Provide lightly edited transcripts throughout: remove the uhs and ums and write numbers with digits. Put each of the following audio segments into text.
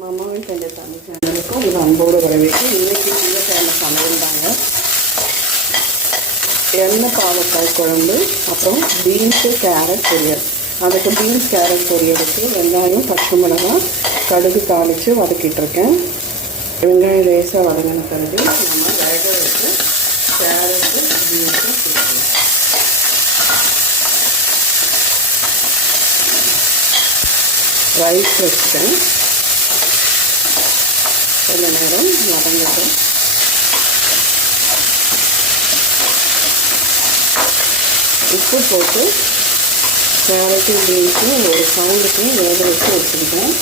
மாமாவின் தந்தை தமிழ் சேனலுக்கும் ஒரு அன்போடு வரவேற்று இன்றைக்கி இந்த சேனல் சமையல் தாங்க. எண்ணெய் பாவக்காய் குழம்பு, அப்புறம் பீன்ஸு கேரட் பொரியல். அதுக்கு பீன்ஸ் கேரட் பொரியலுக்கு வெங்காயம் பச்சை மிளகாய் கடுகு தாளித்து வதக்கிட்டுருக்கேன். வெங்காயம் லேசாக வதங்கின பிறகு நம்ம வேக வச்சு கேரட்டு பீன்ஸும் சேர்க்கணும். ரைஸ் வச்சுட்டேன், கொஞ்ச நேரம் வதங்கட்டும். உப்பு போட்டு கேரட்டும் பீன்ஸும் ஒரு சவுண்டுக்கு வேக வச்சு வச்சுருக்கேன்.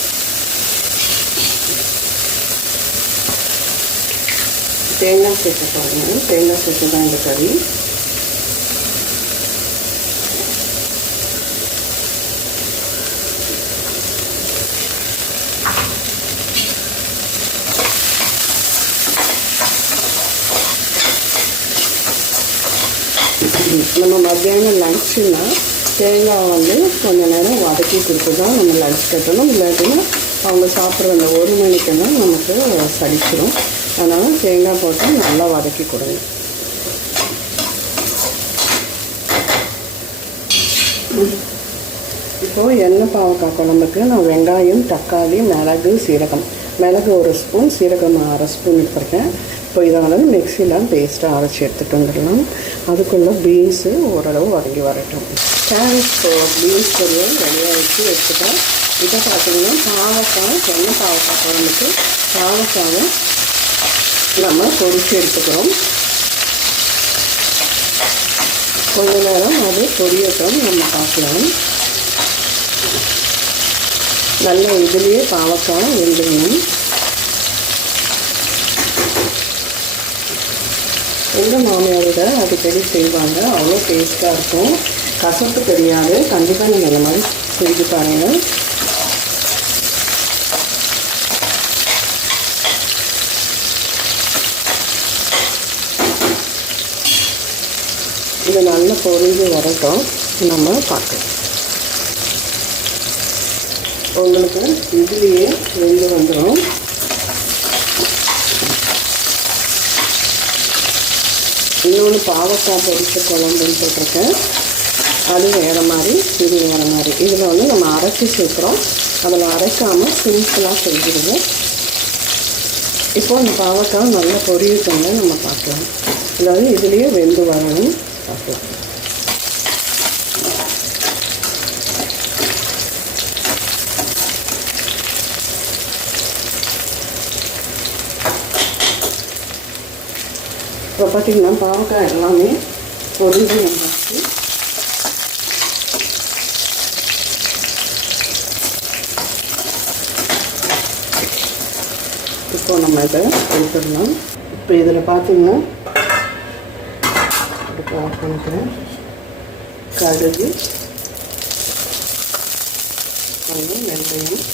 தேங்காய் சேர்த்து பாருங்க, தேங்காய் சேர்த்து தான் இந்த கறி. நம்ம மத்தியானம் லஞ்சுன்னா தேங்காய் கொஞ்சம் நேரம் வதக்கி கொடுத்து தான் நம்ம லஞ்ச் கட்டணும். இல்லாட்டினா அவங்க சாப்பிட்ற அந்த 1 மணிக்கெல்லாம் நமக்கு சடிச்சிடும். அதனால் தேங்காய் போட்டு நல்லா வதக்கி கொடுங்க. இப்போது எண்ணெய் பாவக்காய் குழம்புக்கு நான் வெங்காயம், தக்காளி, மிளகு, சீரகம். மிளகு 1 ஸ்பூன், சீரகம் 1/2 ஸ்பூன் எடுத்துருக்கேன். இப்போ இதை மிக்சியில் பேஸ்ட்டாக அரைச்சி எடுத்துகிட்டு வந்துடலாம். அதுக்குள்ளே பீன்ஸு ஓரளவு வதங்கி வரட்டும். கேரட் பீன்ஸ் பொரியல் ரெடியாக வச்சு வச்சுட்டேன். இப்போ பார்த்திங்கன்னா பாவக்காய், எண்ணெய் பாவக்காய் குழம்புக்கு பாவக்காவை நம்ம பொரிச்சு எடுத்துக்கிறோம். கொஞ்ச நேரம் அது பொரியட்டும், நம்ம பார்க்கலாம். நல்ல இதுலேயே பாவக்காய் வெந்துடணும். எங்கள் மாமியாரோட அடிக்கடி செய்வாங்க, அவ்வளோ டேஸ்ட்டாக இருக்கும். கசப்பு தெரியாது. கண்டிப்பாக நீங்கள் இந்த மாதிரி செஞ்சு பாருங்கள். இது நல்லா பொரிஞ்சு வரட்டும், நம்ம பார்க்கலாம். உங்களுக்கு இதுலேயே வெந்து வந்துடும். இன்னொன்று பாவக்காய் பொரிச்ச குழம்புன்னு போட்டிருக்கேன். அது வேறு மாதிரி, இது வேறு மாதிரி. இதில் நம்ம அரைச்சி சேர்க்குறோம். அதில் அரைக்காமல் சிம்பிளாக செஞ்சுருவோம். இப்போ இந்த பாவக்காய் நல்லா பொரியட்டோம்னு நம்ம பார்க்கலாம். அதாவது இதுலேயே வெந்து வரணும், பார்க்கலாம். இப்போ பார்த்திங்கன்னா பாவக்காய் எல்லாமே பொரிஞ்சு வந்துச்சு. இப்போ நம்ம இதை எடுத்துடலாம். இப்போ இதில் பார்த்திங்கன்னா அடுப்பு ஆஃப் பண்ணிக்கிறேன். கடுகு, கொஞ்சம் வெந்தயம்,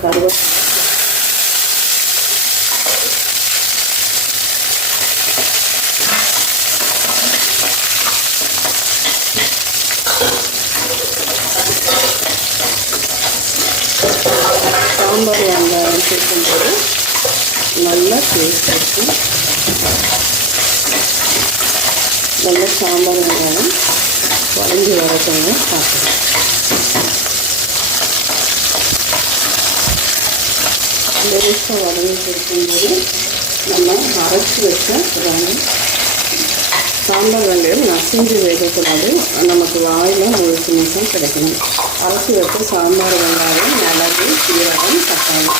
கருவேப்பிலை, சாம்பார் வெங்காயம் சேர்க்கும்போது நல்லா டேஸ்ட் இருக்கும். நல்ல சாம்பார் வெங்காயம் வதங்கி வரட்டோங்க, பார்க்கலாம். லேசாக வதங்கிட்டு இருக்கும்போது நம்ம அரைச்சி வச்ச சாம்பார் வெங்காயம் நசிஞ்சு வேகக்கூடாது, நமக்கு வாயில் முழுசு நிமிஷம் கிடைக்கணும். அரைச்சி வச்ச சாம்பார் வெங்காயம், மிளகு, சீரகம், தக்காளி.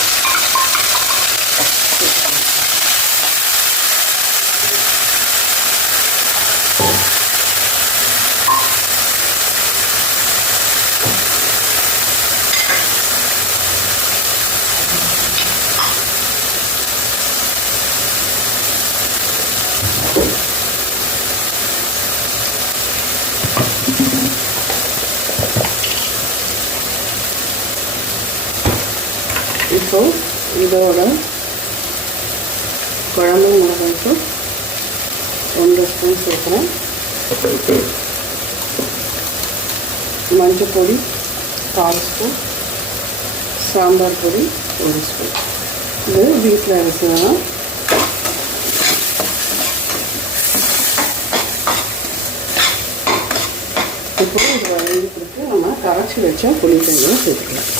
இப்போ இதோட குழம்பு மிளகாய்க்கு 1 ஸ்பூன் சேர்க்குறேன். மஞ்சள் பொடி 1/4 ஸ்பூன், சாம்பார் பொடி 1 ஸ்பூன். இது வீட்டில் இருக்குன்னா இப்போ இது வதங்கிட்டு நம்ம கரைச்சி வச்ச புளி தண்ணியும் சேர்த்துக்கலாம்.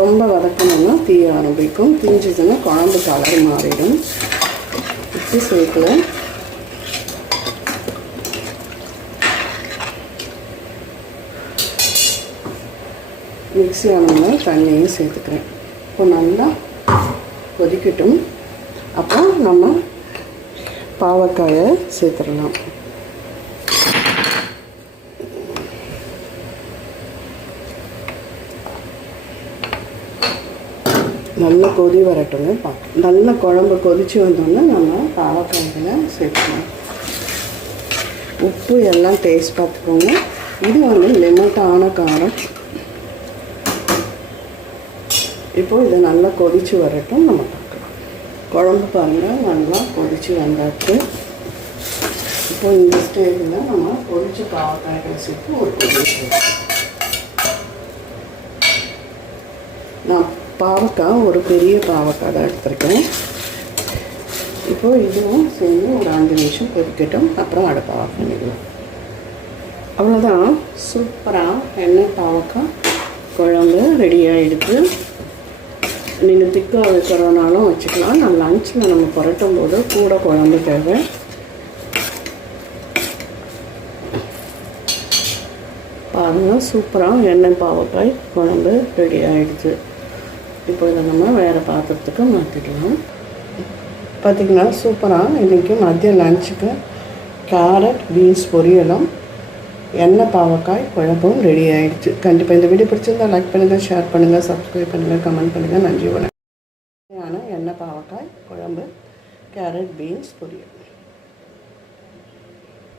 ரொம்ப வதக்கணும்னா தீய ஆரம்பிக்கும், தீஞ்சதுன்னா குழம்பு கலர் மாறிடும். உப்பு சேர்க்கல. மிக்ஸி ஆனோம்னா தண்ணியும் சேர்த்துக்கிறேன். இப்போ நல்லா கொதிக்கட்டும். அப்புறம் நம்ம பாவக்காயை சேர்த்துடலாம். நல்லா கொதி வரட்டும்னு பார்க்கலாம். நல்லா குழம்பு கொதித்து வந்தோன்னே நம்ம பாவக்காய்களை சேர்த்துக்கலாம். உப்பு எல்லாம் டேஸ்ட் பார்த்துக்கோங்க. இது லிமிட்டான காரம். இப்போது இதை நல்லா கொதித்து வரட்டும், நம்ம பார்க்கலாம். குழம்பு பாருங்கள் நல்லா கொதித்து வந்தாச்சு. இப்போது இந்த ஸ்டேஜில் நம்ம கொதிச்ச பாவக்காய்களை சேர்த்து ஒரு கொதி. நான் பாவக்காய் ஒரு பெரிய பாவக்காய் தான் எடுத்துருக்கேன். இப்போது இதுவும் சேர்ந்து ஒரு 5 நிமிஷம் கொதிக்கட்டும். அப்புறம் அடுப்பை ஆஃப் பண்ணிடலாம். அவ்வளோதான், சூப்பராக எண்ணெய் பாவக்காய் குழம்பு ரெடி ஆகிடுது. நீங்கள் திக்காக வைக்கிறதுனாலும் வச்சுக்கலாம். நான் லஞ்சில் நம்ம புரட்டும் போது கூட குழம்பு தேவை. பாருங்கள், சூப்பராக எண்ணெய் பாவக்காய் குழம்பு ரெடி ஆகிடுது. இப்போ இதை நம்ம வேறு பாத்திரத்துக்கு மாற்றிக்கலாம். பார்த்திங்கன்னா சூப்பராக இன்றைக்கி மதிய லஞ்சுக்கு கேரட் பீன்ஸ் பொரியலும் எண்ணெய் பாவக்காய் குழம்பும் ரெடி ஆகிடுச்சு. கண்டிப்பாக இந்த வீடியோ பிடிச்சிருந்தால் லைக் பண்ணுங்கள், ஷேர் பண்ணுங்கள், சப்ஸ்கிரைப் பண்ணுங்கள், கமெண்ட் பண்ணுங்கள். நன்றி. வணக்கம். எண்ணெய் பாவக்காய் குழம்பு கேரட் பீன்ஸ் பொரியல்.